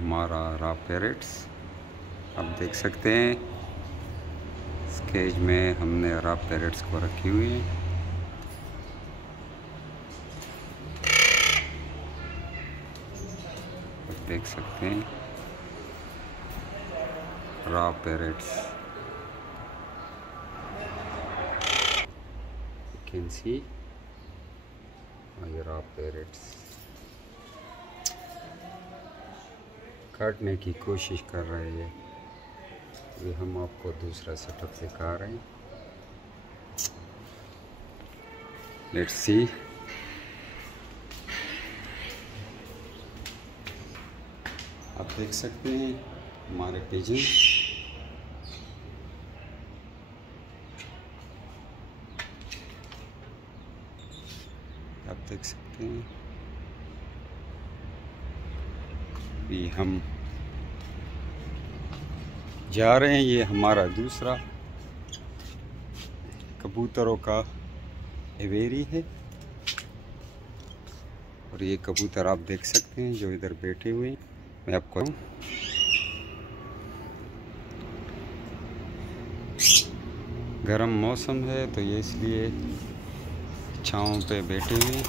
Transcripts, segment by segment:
हमारा raw parrots आप देख सकते हैं। इस केज में हमने रॉ पैरेट्स को रखी हुई है। आप देख सकते हैं raw parrots. You can see my raw parrots। काटने की कोशिश कर रहे हैं। ये हम आपको दूसरा सेटअप दिखा रहे हैं। Let's see. आप देख सकते हैं हमारे पिजन। आप देख सकते हैं भी हम जा रहे हैं। ये हमारा दूसरा कबूतरों का एवेरी है और ये कबूतर आप देख सकते हैं जो इधर बैठे हुए हैं। मैं आपको गर्म मौसम है तो ये इसलिए छांव पे बैठे हुए हैं।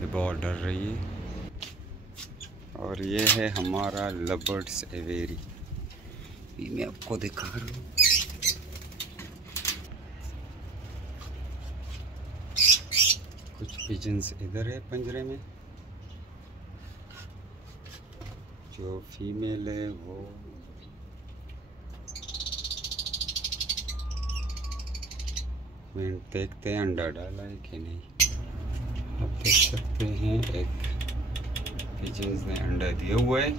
ये बहुत डर रही है। और ये है हमारा लवर्ड्स एवेरी। ये मैं आपको दिखा रहा हूँ। कुछ पिजन्स इधर है पिंजरे में। जो फीमेल है वो देखते हैं अंडा डाला है कि नहीं। आप देख सकते हैं एक पिजन्स ने अंडा दिया हुआ है।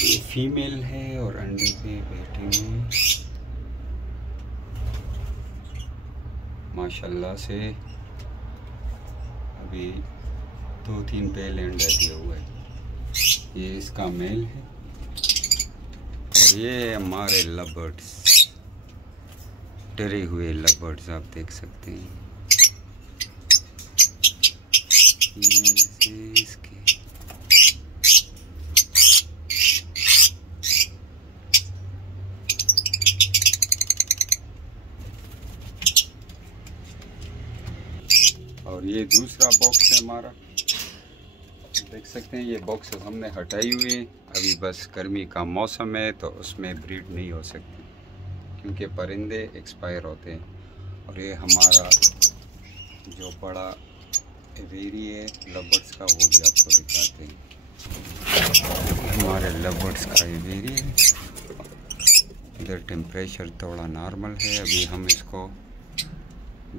ये फीमेल है और अंडे पे बैठे हुए हैं। माशाल्लाह से अभी 2-3 पहले अंडा दिया हुआ है। ये इसका मेल है और ये हमारे लवर्ड्स, डरे हुए लवर्ड्स आप देख सकते हैं। फीमेल से इसके और ये दूसरा बॉक्स है हमारा। देख सकते हैं ये बॉक्स हमने हटाई हुई है। अभी बस गर्मी का मौसम है तो उसमें ब्रीड नहीं हो सकती क्योंकि परिंदे एक्सपायर होते हैं। और ये हमारा जो बड़ा एवेरी है लवर्ड्स का वो भी आपको दिखाते हैं। हमारे लवर्ड्स का एवेरी है। इधर टेम्परेचर थोड़ा नॉर्मल है। अभी हम इसको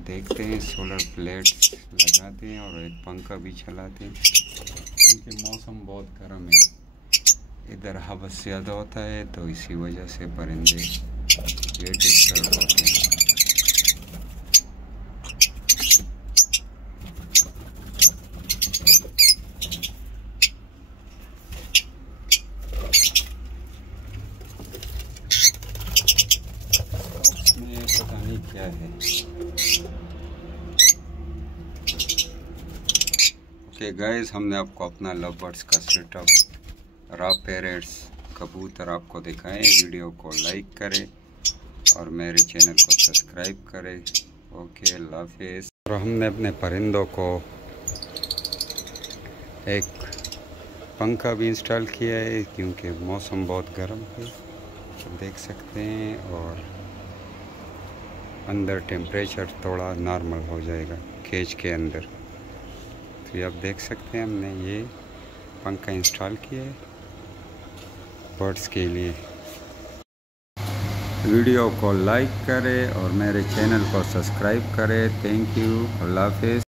देखते हैं, सोलर प्लेट्स लगाते हैं और एक पंखा भी चलाते हैं क्योंकि मौसम बहुत गर्म है। इधर हवा ज़्यादा होता है तो इसी वजह से परिंदे ये डिस्टर्ब होते हैं। उसमें पता नहीं क्या है। ओके गाइस, हमने आपको अपना लवर्ड्स का सेटअप रॉ पैरेट्स कबूतर आपको दिखाएं। वीडियो को लाइक करें और मेरे चैनल को सब्सक्राइब करें। ओके, अल्लाह हाफिज़। और हमने अपने परिंदों को एक पंखा भी इंस्टॉल किया है क्योंकि मौसम बहुत गर्म है, तो देख सकते हैं। और अंदर टेम्परेचर थोड़ा नॉर्मल हो जाएगा केज के अंदर। तो ये आप देख सकते हैं हमने ये पंखा इंस्टॉल किया है बर्ड्स के लिए। वीडियो को लाइक करें और मेरे चैनल को सब्सक्राइब करें। थैंक यू, अल्लाह हाफिज़।